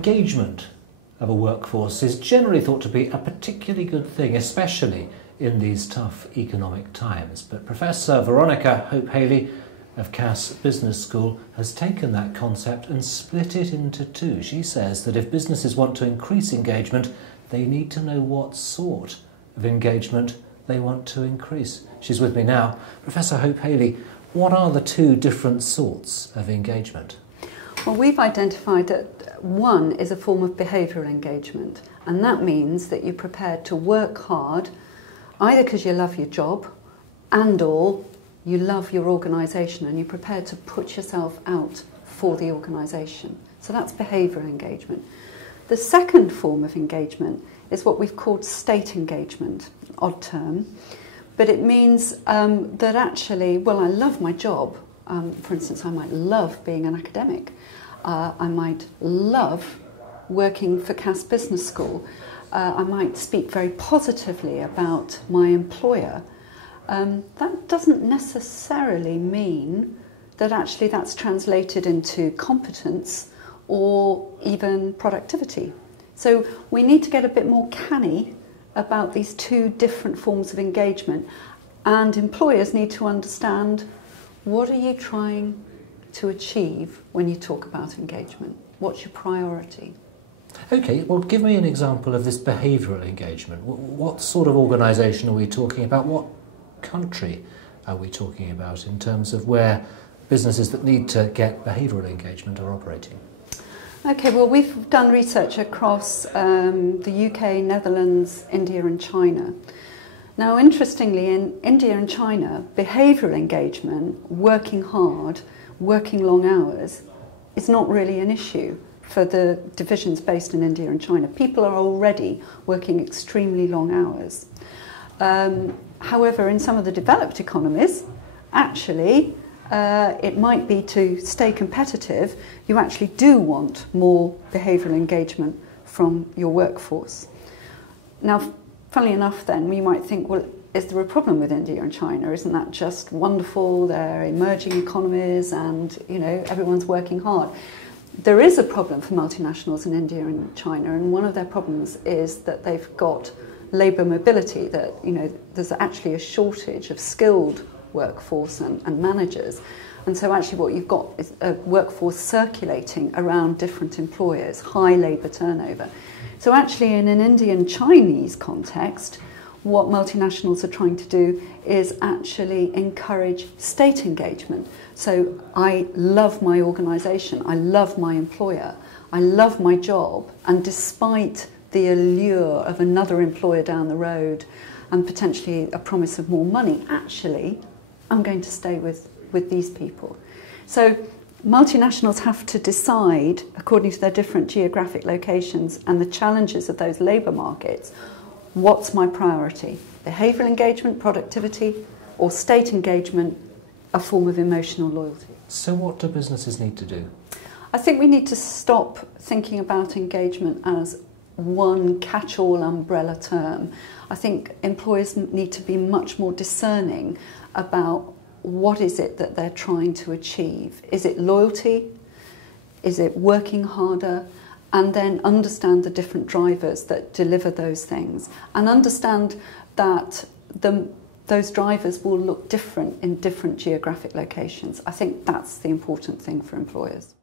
engagement of a workforce is generally thought to be a particularly good thing, especially in these tough economic times. But Professor Veronica Hope Hailey of Cass Business School has taken that concept and split it into two. She says that if businesses want to increase engagement, they need to know what sort of engagement they want to increase. She's with me now. Professor Hope Hailey, what are the two different sorts of engagement? Well, we've identified that one is a form of behavioural engagement, and that means that you're prepared to work hard either because you love your job and or you love your organisation and you're prepared to put yourself out for the organisation. So that's behavioural engagement. The second form of engagement is what we've called state engagement, odd term, but it means that actually, well, I love my job. For instance, I might love being an academic. I might love working for Cass Business School. I might speak very positively about my employer. That doesn't necessarily mean that actually that's translated into competence or even productivity. So we need to get a bit more canny about these two different forms of engagement, and employers need to understand, what are you trying to achieve when you talk about engagement? What's your priority? Okay, well, give me an example of this behavioural engagement. What sort of organisation are we talking about? What country are we talking about in terms of where businesses that need to get behavioural engagement are operating? Okay, well, we've done research across the UK, Netherlands, India and China. Now, interestingly, in India and China, behavioural engagement, working hard, working long hours, is not really an issue for the divisions based in India and China. People are already working extremely long hours. However, in some of the developed economies, actually, it might be to stay competitive, you actually do want more behavioural engagement from your workforce. Now, funnily enough then, we might think, well, is there a problem with India and China? Isn't that just wonderful? They're emerging economies and, you know, everyone's working hard. There is a problem for multinationals in India and China, and one of their problems is that they've got labour mobility, that, you know, there's actually a shortage of skilled workforce and managers. And so actually what you've got is a workforce circulating around different employers, high labour turnover. So actually in an Indian-Chinese context, what multinationals are trying to do is actually encourage state engagement. So I love my organisation, I love my employer, I love my job, and despite the allure of another employer down the road and potentially a promise of more money, actually I'm going to stay with these people. So multinationals have to decide, according to their different geographic locations and the challenges of those labour markets, what's my priority? Behavioural engagement, productivity, or state engagement, a form of emotional loyalty? So what do businesses need to do? I think we need to stop thinking about engagement as one catch-all umbrella term. I think employers need to be much more discerning about what is it that they're trying to achieve. Is it loyalty? Is it working harder? And then understand the different drivers that deliver those things, and understand that those drivers will look different in different geographic locations. I think that's the important thing for employers.